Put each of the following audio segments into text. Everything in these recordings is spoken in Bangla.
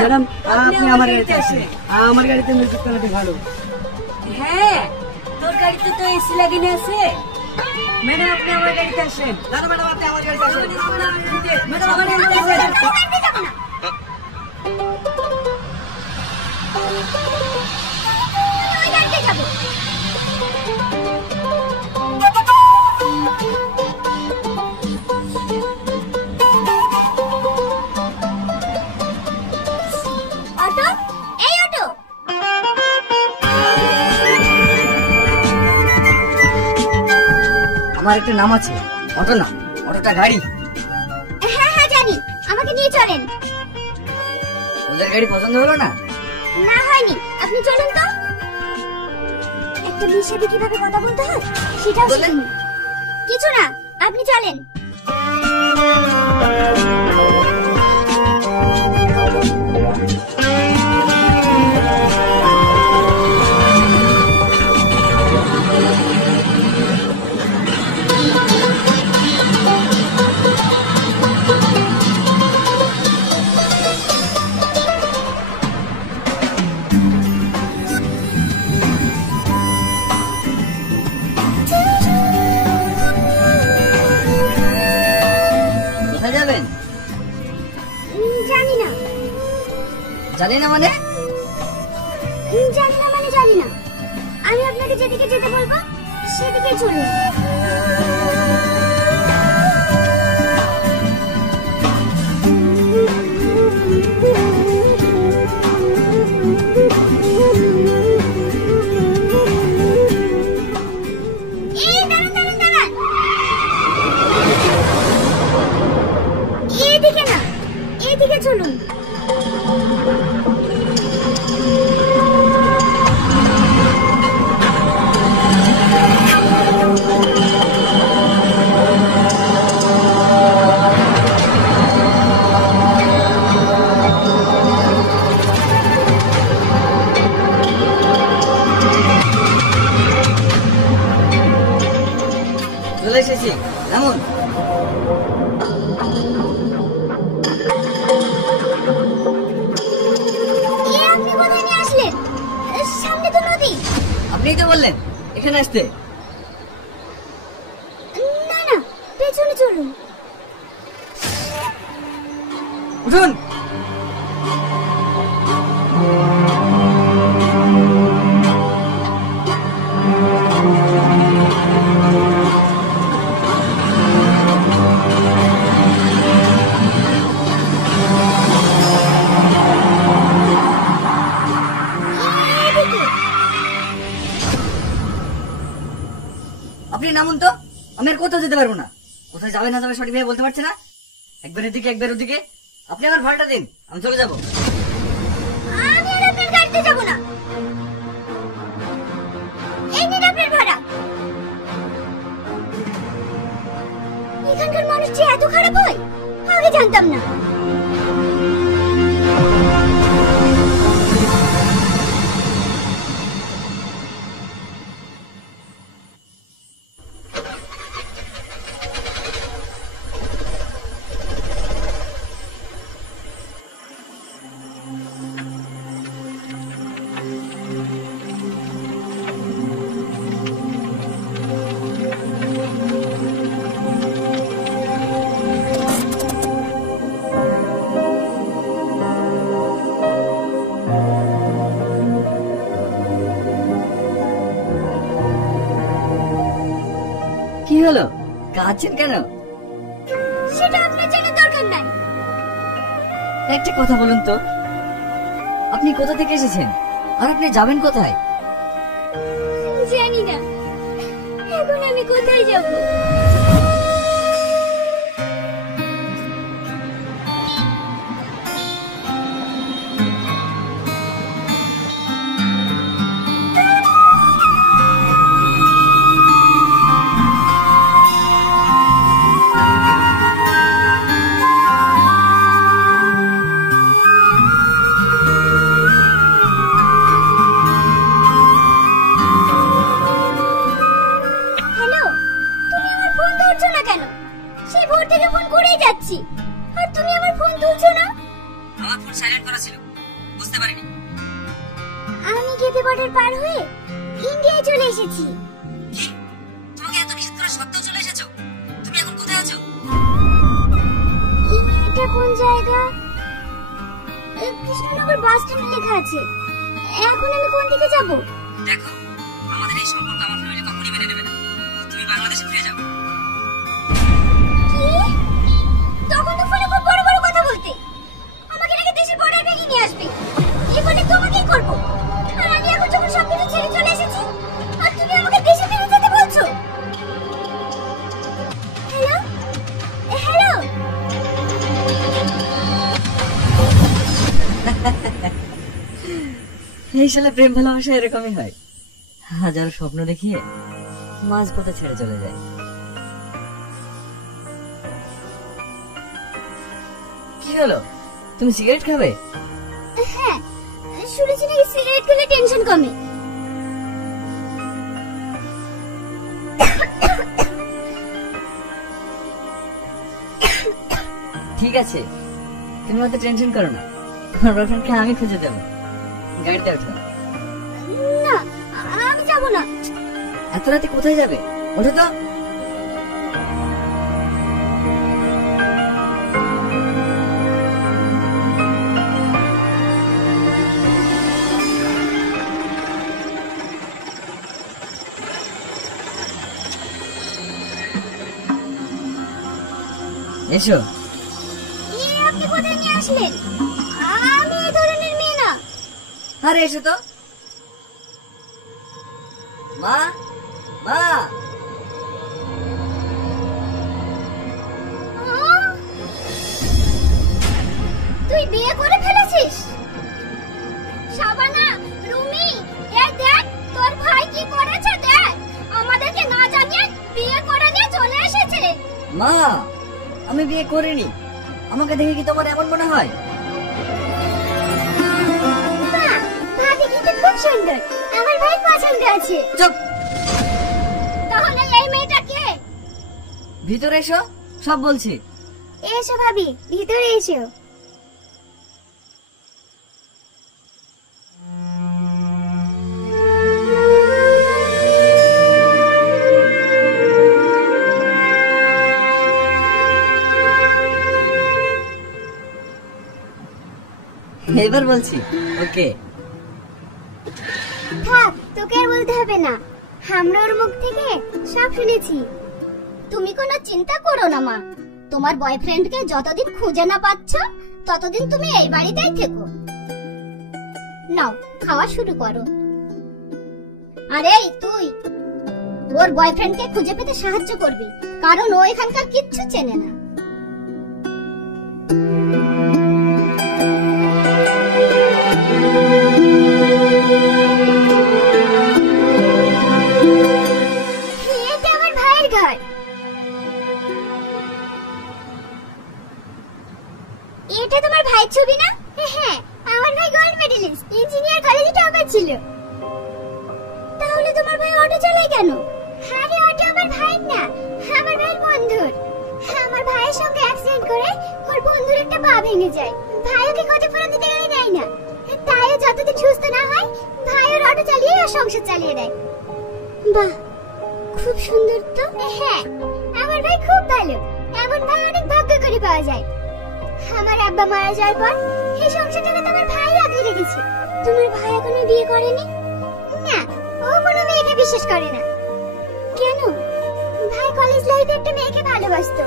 ম্যাডাম আপনি আমার গাড়িতে আসেন, আমার গাড়িতে মিউজিক চালাতে ভালো। হ্যাঁ তোর গাড়িতে তো এসি লাগানো আছে। ম্যাডাম আপনি আমার গাড়িতে আসেন। না না ম্যাডাম আপনি আমার গাড়িতে আসেন। ম্যাডাম আমার গাড়িতে আসেন। অটো, এই অটো। আমার একটা নাম আছে, অটো না, অটোটা গাড়ি। হ্যাঁ হ্যাঁ জানি, আমাকে নিয়ে চলেন। ওদের গাড়ি পছন্দ হলো না? না হয়নি, আপনি চলুন তো। একটা মেয়ের সাথে কিভাবে কথা বলতে হয় সেটাও বলেন। শিখুন। কিছু না, আপনি চলেন। কোথায় যাবেন? জানি না। জানি না মানে? জানি না মানে জানি না। আমি আপনাকে যেদিকে যেতে বলবো সেদিকে চলুন। এই দাঁড়ান দাঁড়ান দাঁড়ান। এইদিকে না, এইদিকে চলুন। চলে এসেছি, এমন আপনি কোথায় নিয়ে আসলেন? সামনে তো নদী। আপনিই তো বললেন এখানে আসতে। না না, পেছনে চলুন। উঠুন। এদিকে। আপনি নামুন তো, আমি আর কোথাও যেতে পারবো না। কোথায় যাবে না যাবে সঠিকভাবে বলতে পারছে না। একবার এদিকে একবার ওদিকে। আপনি আমার ভাড়াটা দিন, আমি চলে যাবো। আমি আর আপনার গাড়িতে যাব না। এই নিন আপনার ভাড়া। এখানকার মানুষ যে এত খারাপ হয় আগে জানতাম না। কি হলো, কাঁদছেন কেন? সেটা আপনার জানার দরকার নাই। একটা কথা বলুন তো, আপনি কোথা থেকে এসেছেন আর আপনি যাবেন কোথায়? জানি না, এখন আমি কোথায় যাব। যাচ্ছি আর তুমি আমার ফোন তুলছো না। আমার ফোন সাইলেন্ট করা ছিল। বুঝতে পারিনি। আমি গেটে বর্ডার পার হয়ে ইন্ডিয়ায় চলে এসেছি। কি? তোমাকে এত নিষেধ করা সত্ত্বেও চলে এসেছো? তুমি এখন কোথায় আছো? এটা কোন জায়গা? কৃষ্ণনগর বাস স্ট্যান্ড লেখা আছে। এখন আমি কোন দিকে যাব? দেখো, আমাদের এই সম্পর্ক আমার ফ্যামিলি কখনোই মেনে নেবে না। তুমি বাংলাদেশে ফিরে যাও। কি? তখন তো ফোনে খুব বড় বড় কথা বলতে। আমাকে নাকি দেশের বর্ডার ভেঙে নিয়ে আসবে। এই বলে তোমাকেই করব। আর আমি এখন যখন সবকিছু ছেড়ে চলে এসেছি, আর তুমি আমাকে দেশে ফিরে যেতে বলছো? হ্যালো? হ্যালো? এই শালা প্রেম ভালোবাসা এরকমই হয়, হাজারো স্বপ্ন দেখিয়ে মাঝপথে ছেড়ে চলে যায়। কি হলো, তুমি সিগারেট খাবে? হ্যাঁ, শুনেছি নাকি সিগারেট খেলে টেনশন কমে। ঠিক আছে, তুমি অত টেনশন করো না, তোমার বয়ফ্রেন্ডকে আমি খুঁজে দেবো। গাড়িতে ওঠো। না, আমি যাব না। এত রাতে কোথায় যাবে? ওঠো তো। এসো। আপনি কোথায় নিয়ে আসলেন? আমি এই ধরনের মেয়ে না। আরে এসো তো। মা, মা। তুই বিয়ে করে ফেলেছিস? শাবানা, রুমি, এই দেখ তোর ভাই কি করেছে দেখ। আমাদেরকে না জানিয়ে বিয়ে করে নিয়ে চলে এসেছে। মা, আমি বিয়ে করিনি। আমাকে দেখে কি তোমার এমন মনে হয়? বাহ, ভাবি কিন্তু খুব সুন্দর। আমার ভাই পছন্দ আছে। চুপ। তাহলে এই মেয়েটা কে? ভিতরে এসো, সব বলছি। এসো ভাবি, ভিতরে এসো। এবার বলছি ওকে। থাক, তোকে আর বলতে হবে না। আমরা ওর মুখ থেকে সব শুনেছি। তুমি কোনো চিন্তা করো না মা। তোমার বয়ফ্রেন্ডকে যতদিন খুঁজে না পাচ্ছ, ততদিন তুমি এই বাড়িতেই থেকো। নাও, খাওয়া শুরু করো। আরে তুই ওর বয়ফ্রেন্ডকে খুঁজে পেতে সাহায্য করবি, কারণ ও এখানকার কিচ্ছু চেনে না। এটা আমার ভাইয়ের ঘর। এটা তোমার ভাইয়ের ছবি না? হ্যাঁ, আমার ভাই গোল্ড মেডেলিস্ট, ইঞ্জিনিয়ার কলেজে টপার ছিল। তাহলে তোমার ভাই অটো চালায় কেন? আরে অটো আমার ভাইয়ের না, আমার ভাইয়ের বন্ধুর। আমার ভাইয়ের সঙ্গে অ্যাক্সিডেন্ট করে ওর বন্ধুর একটা পা ভেঙে যায়। ভাই ওকে ক্ষতিপূরণ দিতে গেলে দেয় না, তাই ও যতদিন সুস্থ না হয় ভাই ওর অটো চালিয়ে ওর সংসার চালিয়ে দেয়। বাহ, খুব সুন্দর তো। হ্যাঁ, আমার ভাই খুব ভালো। এমন ভাই অনেক ভাগ্য করে পাওয়া যায়। আমার আব্বা মারা যাওয়ার পর এই সংসারটাকে তোমার ভাই আগলে রেখেছে। তোমার ভাই এখনো বিয়ে করেনি? না, ও কোনো মেয়েকে বিশ্বাস করে না। কেন? ভাই কলেজ লাইফে একটা মেয়েকে ভালোবাসতো।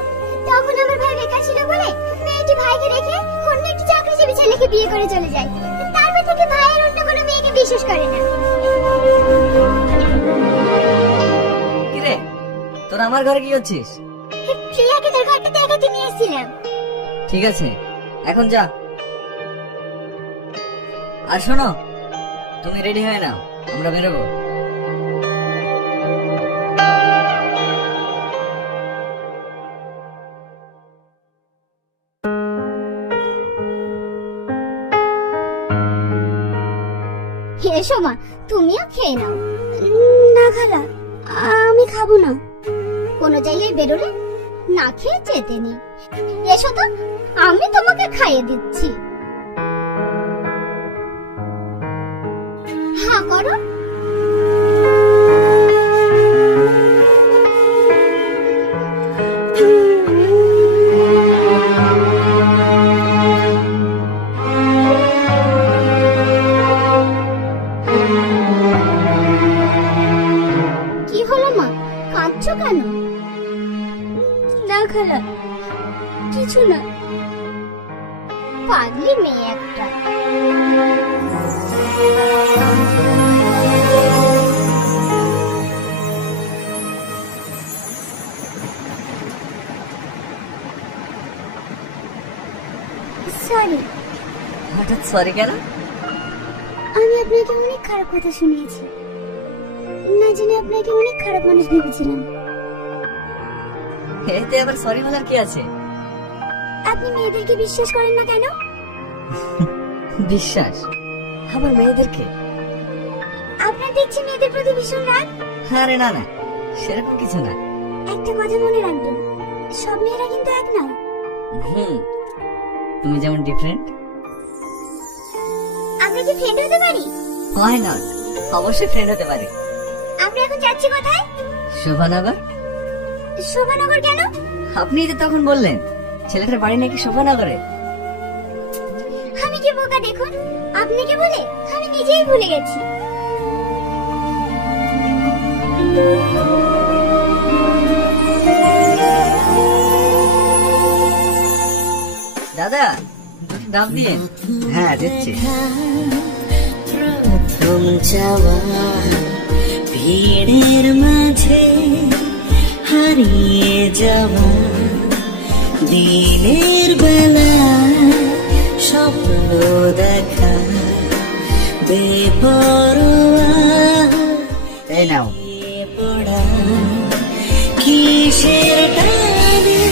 তখন আমার ভাই বেকার ছিল বলে মেয়েটি ভাইকে রেখে অন্য একটি চাকরিজীবী ছেলেকে বিয়ে করে চলে যায়। তারপর থেকে ভাই আর অন্য কোনো মেয়েকে বিশ্বাস করে না। কিরে, তোরা আমার ঘরে কি করছিস? প্রিয়াকে তোর ঘরটা দেখাতে নিয়ে এসেছিলাম। ঠিক আছে, এখন যা। আর শোনো, তুমি রেডি হয়ে নাও, আমরা বেরোবো। এসো মা, তুমিও খেয়ে নাও। না খালা, আমি খাবো না। কোনো জায়গায় বেরোলে না খেয়ে যেতে নেই। এসো তো, আমি তোমাকে খাইয়ে দিচ্ছি। করো। কি হলো মা, কাঁদছো কেন? না খালা, কিছু না। পাগলি মেয়ে একটা। সরি। হঠাৎ সরি কেন? আমি আপনাকে অনেক খারাপ কথা শুনিয়েছি, না জেনে আপনাকে অনেক খারাপ মানুষ ভেবেছিলাম। এতে আবার সরি বলার কি আছে? আপনি মেয়েদেরকে বিশ্বাস করেন না কেন? বিশ্বাস? আবার মেয়েদেরকে? আপনার দেখছি মেয়েদের প্রতি ভীষণ রাগ। আরে না না, সেরকম কিছু না। একটা কথা মনে রাখবেন, সব মেয়েরা কিন্তু এক নয়। তুমি যেমন ডিফারেন্ট। আমরা কি ফ্রেন্ড হতে পারি? Why not? অবশ্যই ফ্রেন্ড হতে পারি। আমরা এখন যাচ্ছি কোথায়? শোভানগর। শোভানগর কেন? আপনি তো তখন বললেন ছেলেটার বাড়ি নাকি শোভানগরে। আমি কি বোকা দেখুন, আপনাকে বলে আমি নিজেই ভুলে গেছি। দাদা, দুটো ডাব দিয়ে। হ্যাঁ দিচ্ছি। প্রথম যাওয়া ভিড়ের মাঝে হারিয়ে যাওয়া দিনের বেলা স্বপ্ন দেখা বেপরোয়া এই নাও। পড়া কিসের টানে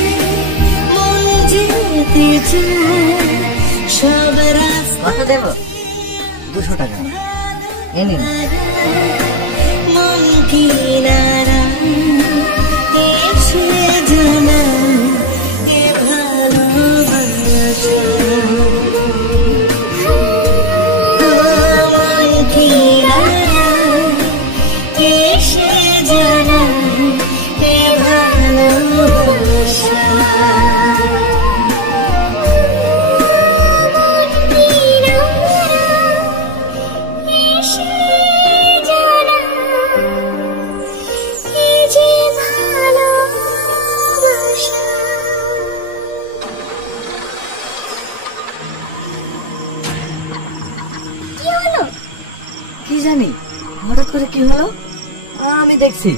মন যেতে চায় সব রাস্তা কত দেব? 200 টাকা। এ নিন। মন কিনারা এসে জানা এ ভালোবাসা মন কিনারা এসে জানা এ ভালোবাসা কি জানি হঠাৎ করে কি হলো, আমি দেখছি।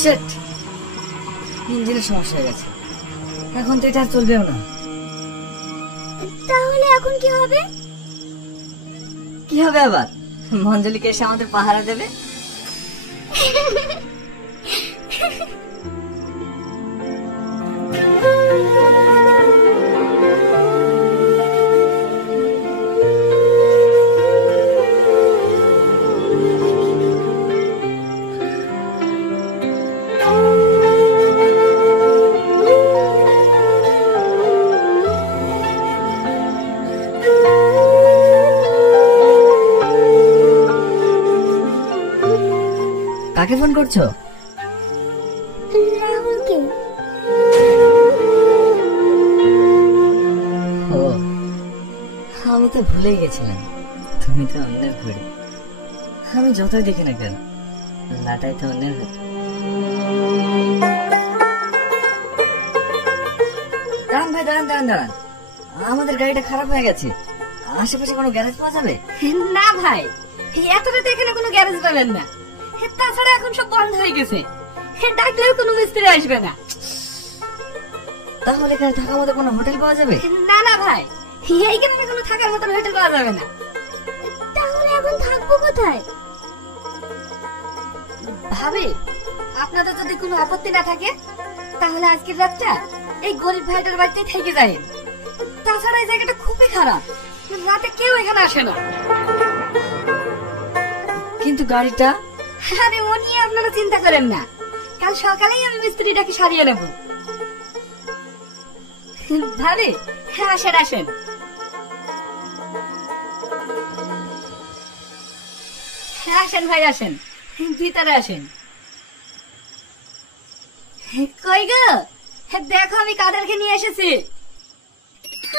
শিট, ইঞ্জিনের সমস্যা হয়ে গেছে। এখন তো এটা আর চলবেও না। তাহলে এখন কি হবে? কি হবে আবার? মঞ্জলিকে এসে আমাদের পাহারা দেবে। কাকে ফোন করছো? রাহুলকে। ও, আমি তো ভুলেই গেছিলাম তুমি তো অন্যের ঘুরে। আমি যতই দেখি না কেন, লাটাই তো অন্যের হাতে। দাঁড়ান ভাই, দাঁড়ান দাঁড়ান দাঁড়ান, আমাদের গাড়িটা খারাপ হয়ে গেছে। আশেপাশে কোনো গ্যারেজ পাওয়া যাবে? না ভাই, এত রাতে এখানে কোনো গ্যারেজ পাবেন না। তাছাড়া এখন সব বন্ধ হয়ে গেছে, ডাকলেও কোনো মিস্ত্রি আসবে না। তাহলে এখানে থাকার মতো কোনো হোটেল পাওয়া যাবে? না না ভাই, এইখানে কোনো থাকার মতন হোটেল পাওয়া যাবে না। তাহলে এখন থাকবো কোথায়? ভাবি, আপনাদের যদি কোনো আপত্তি না থাকে তাহলে আজকের রাতটা এই গরিব ভাইটার বাড়িতে থেকে যায়। তাছাড়া এই জায়গাটা খুবই খারাপ, রাতে কেউ এখানে আসে না। কিন্তু গাড়িটা? আরে ও নিয়ে আপনারা চিন্তা করেন না, কাল সকালেই আমি মিস্ত্রিটাকে সারিয়ে নেব। ভাবি, হ্যাঁ আসেন আসেন। হ্যাঁ আসেন ভাই আসেন, ভিতরে আসেন। কই গো, দেখো আমি কাদেরকে নিয়ে এসেছি।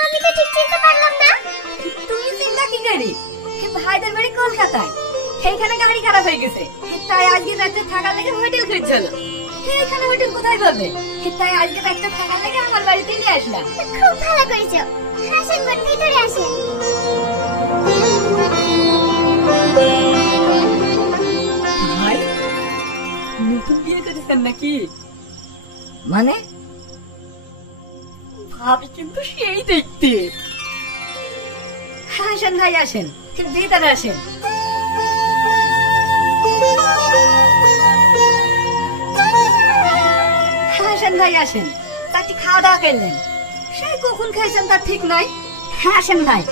আমি তো ঠিক চিনতে পারলাম না। তুমি চিন্তা কি করি, ভাইদের বাড়ি কলকাতায়, সেইখানে গাড়ি খারাপ হয়ে গেছে, তাই আজকে রাতে থাকার লেগে হোটেল খুঁজছিল। এখানে হোটেল কোথায় পাবে, তাই আজকে রাতে থাকার লেগে আমার বাড়িতে নিয়ে আসলাম। খুব ভালো করেছো। আসেন বোন, ভিতরে আসেন। ভাই নতুন বিয়ে করেছেন নাকি? মানে? ভাবি কিন্তু সেই দেখতে। আসেন ভাই আসেন, ভিতরে আসেন। আসেন ভাই আসেন, তাকে খাওয়া দাওয়া করলেন? সেই কখন খাইছেন তার ঠিক নাই। আসেন ভাই।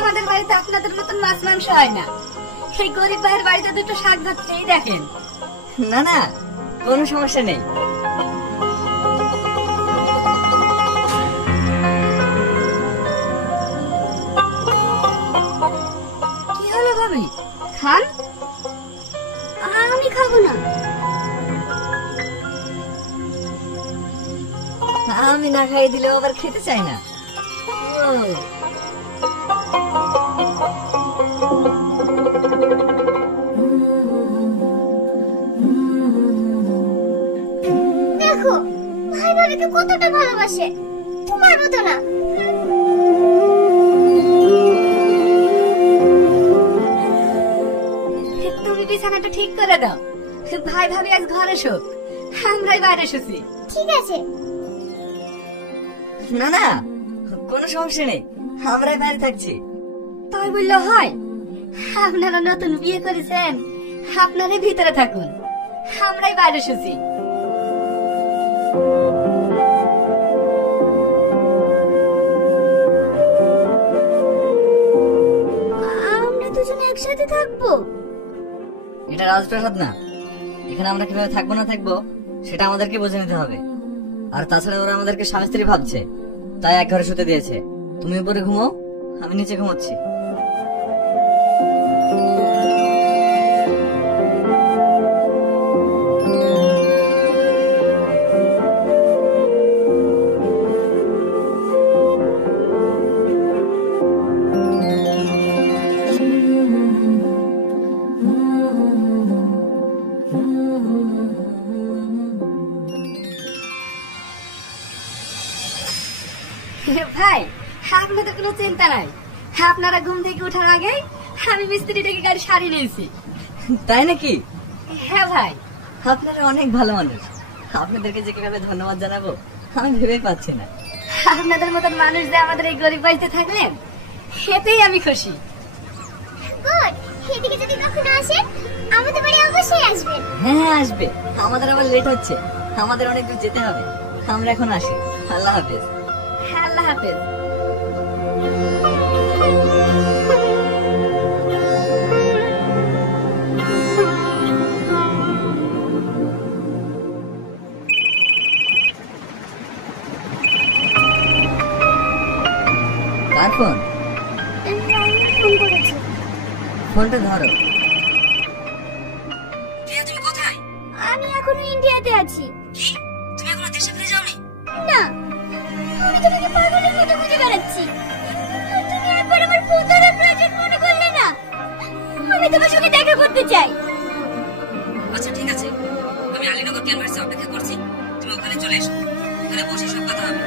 আমাদের বাড়িতে আপনাদের মতন মাছ মাংস হয় না, সেই গরিব ভাইয়ের বাড়িতে দুটো শাক ভাত খেয়েই দেখেন। না না, কোনো সমস্যা নেই। কি হলো ভাবি, খান? আমি খাবো না। আমি না খাইয়ে দিলেও আবার খেতে চাই না। ও, দেখো ভাই ভাবিকে কতটা ভালোবাসে, তোমার মতো না। তুমি বিছানাটা ঠিক করে দাও। ভাই ভাবি আজ ঘরে শোক, আমরাই বাইরে এসেছি। ঠিক আছে। না না, কোনো সমস্যা নেই, আমরাই বাইরে থাকছি। তাই বললে হয়? আপনারা নতুন বিয়ে করেছেন, আপনারই ভিতরে থাকুন, আমরাই বাইরে এসেছি। আমরা দুজনে একসাথে থাকবো। এটা রাজপ্রাসাদ না, এখানে আমরা কিভাবে থাকবো না থাকবো সেটা আমাদেরকে বুঝে নিতে হবে। আর তাছাড়া ওরা আমাদেরকে স্বামী স্ত্রী ভাবছে, তাই এক ঘরে শুতে দিয়েছে। তুমি উপরে ঘুমো, আমি নিচে ঘুমোচ্ছি। ভাই আপনাদের কোনো চিন্তা নাই, আপনারা ঘুম থেকে ওঠার আগে আমি মিস্ত্রিটাকে গাড়ি সারিয়ে নিয়েছি। তাই নাকি? হ্যাঁ ভাই। আপনারা অনেক ভালো মানুষ, আপনাদেরকে যে কিভাবে ধন্যবাদ জানাবো আমি ভেবেই পাচ্ছি না। আপনাদের মতন মানুষ যে আমাদের এই গরিব বাড়িতে থাকলেন, এতেই আমি খুশি। গুড, এদিকে যদি কখনো আসেন আমাদের বাড়ি অবশ্যই আসবেন। হ্যাঁ হ্যাঁ আসবে, আমাদের আবার লেট হচ্ছে, আমাদের অনেক দূর যেতে হবে। আমরা এখন আসি, আল্লাহ হাফেজ। হ্যাঁ আল্লাহ হাফেজ। কার ফোন? ফোন করেছে। ফোনটা ধরো। তুমি কোথায়? আমি এখনো ইন্ডিয়াতে আছি। কি? তুমি এখনো দেশে ফিরে যাওনি? না, আমি তোমাকে পাগলের মতো খুঁজে বেড়াচ্ছি। তুমি একবার আমার পুত্রের প্রয়োজন মনে করলে না? আমি তোমার সঙ্গে দেখা করতে চাই। আচ্ছা ঠিক আছে, আমি আলীনগর ক্যাম্পাসে অপেক্ষা করছি, তুমি ওখানে চলে এসো, ওখানে বসে সব কথা হবে।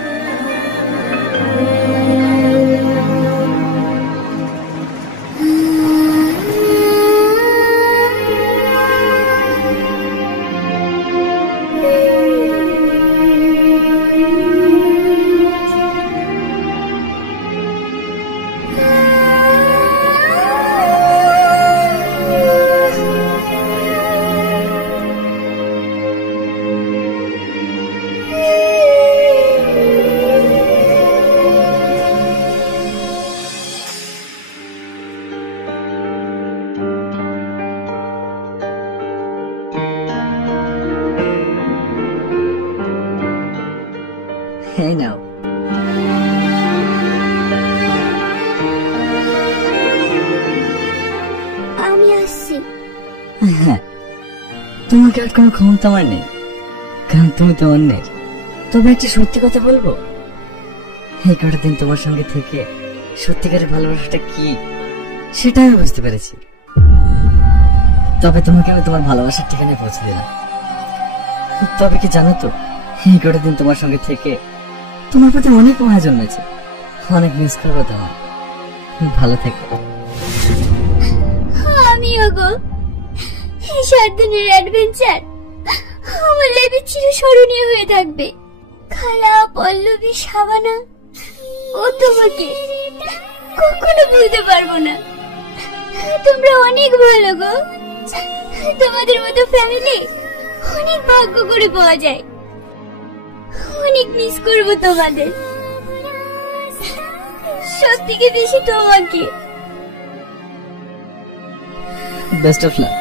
হ্যাঁ, তোমাকে আটকানোর ক্ষমতা আমার নেই, কারণ তুমি তো অন্যের। তবে একটা সত্যি কথা বলবো, এই কটা দিন তোমার সঙ্গে থেকে সত্যিকারের ভালোবাসাটা কি সেটা আমি বুঝতে পেরেছি। তবে তোমাকে আমি তোমার ভালোবাসার ঠিকানায় পৌঁছে দিলাম। তবে কি জানো তো, এই কটা দিন তোমার সঙ্গে থেকে তোমার প্রতি অনেক মায়া জন্মেছে, অনেক মিস করবো তোমার। ভালো থেকো। আমিও গো, এই 7 দিনের অ্যাডভেঞ্চার আমার লাইফে চিরস্মরণীয় হয়ে থাকবে। খালা, পল্লবী, শাবানা ও তোমাকে কখনো ভুলতে পারবো না। তোমরা অনেক ভালো গো, তোমাদের মতো ফ্যামিলি অনেক ভাগ্য করে পাওয়া যায়। অনেক মিস করবো তোমাদের, সব থেকে বেশি তোমাকে। Best of luck.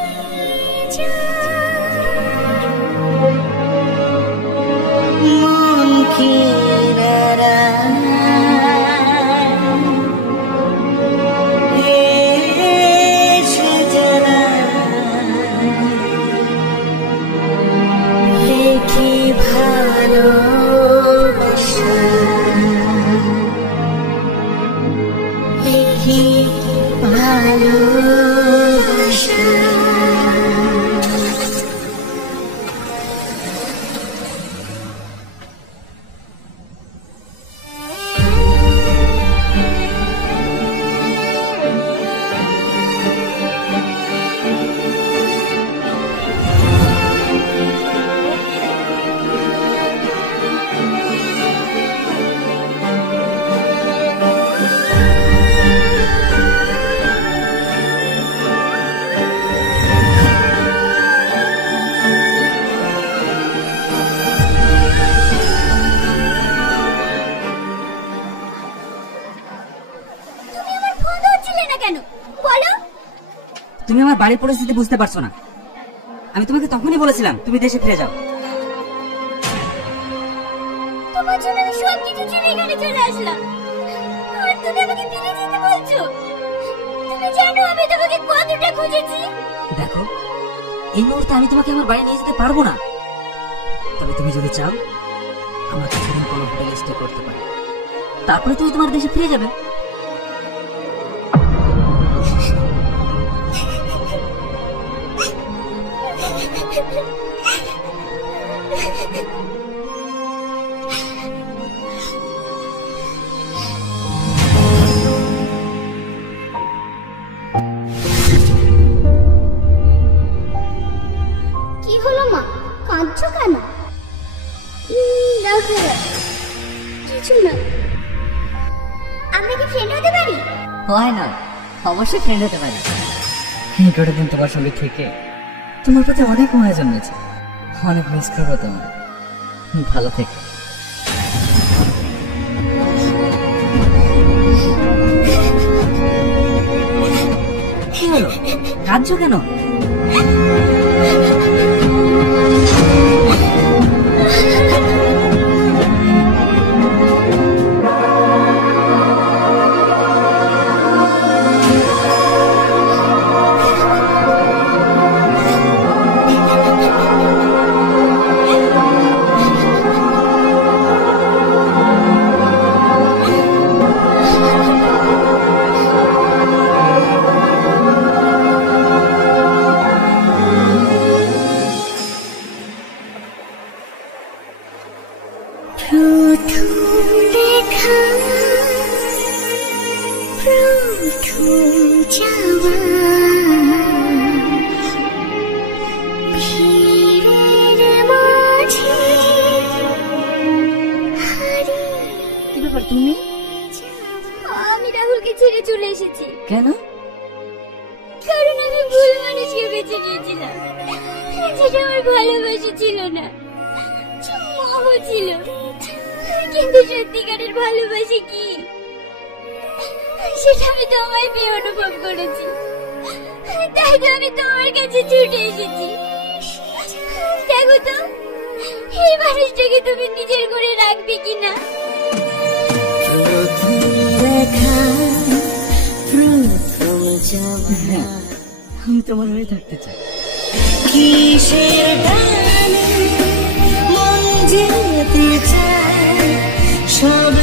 মন কি নারায় এসে জানায় দেখি ভালোবাসা, দেখি ভালোবাসা। তুমি আমার বাড়ির পরিস্থিতি বুঝতে পারছো না। আমি তোমাকে তখনই বলেছিলাম তুমি দেশে ফিরে যাও। তোমার জন্য আমি সব কিছু ছেড়ে এখানে চলে আসলাম, আর তুমি আমাকে ফিরে যেতে বলছো? তুমি জানো আমি তোমাকে কতটা খুঁজেছি। দেখো, এই মুহূর্তে আমি তোমাকে আমার বাড়ি নিয়ে যেতে পারবো না। তবে তুমি যদি চাও আমরা কিছুদিন কোনো হোটেলে স্টে করতে পারি, তারপরে তুমি তোমার দেশে ফিরে যাবে। কি হলো মা, কাঁদছো কেন? দেখো কিছু না। আমরা কি ফ্রেন্ড হতে পারি? হয় না, অবশ্যই ফ্রেন্ড হতে পারি। এই কটা দিন তোমার সঙ্গে থেকে তোমার প্রতি অনেক মায়া জন্মেছে, অনেক মিস করবো তোমার। ভালো থেকো। কি হলো, কাঁদছো কেন? তুমি? আমি রাহুলকে ছেড়ে চলে এসেছি। কেন? কারণ আমি ভুল মানুষকে বেছে নিয়েছিলাম, যেটা আমার ভালোবাসা ছিল না, মোহ ছিল। কিন্তু সত্যিকারের ভালোবাসা কি সেটা আমি তোমায় পেয়ে অনুভব করেছি। তাই তো আমি তোমার কাছে ছুটে এসেছি। দেখো তো এই মানুষটাকে তুমি নিজের করে রাখবে কিনা। হ্যাঁ, আমি তোমার হয়ে থাকতে চাই। কিসের টানে মন যেতে চায় সব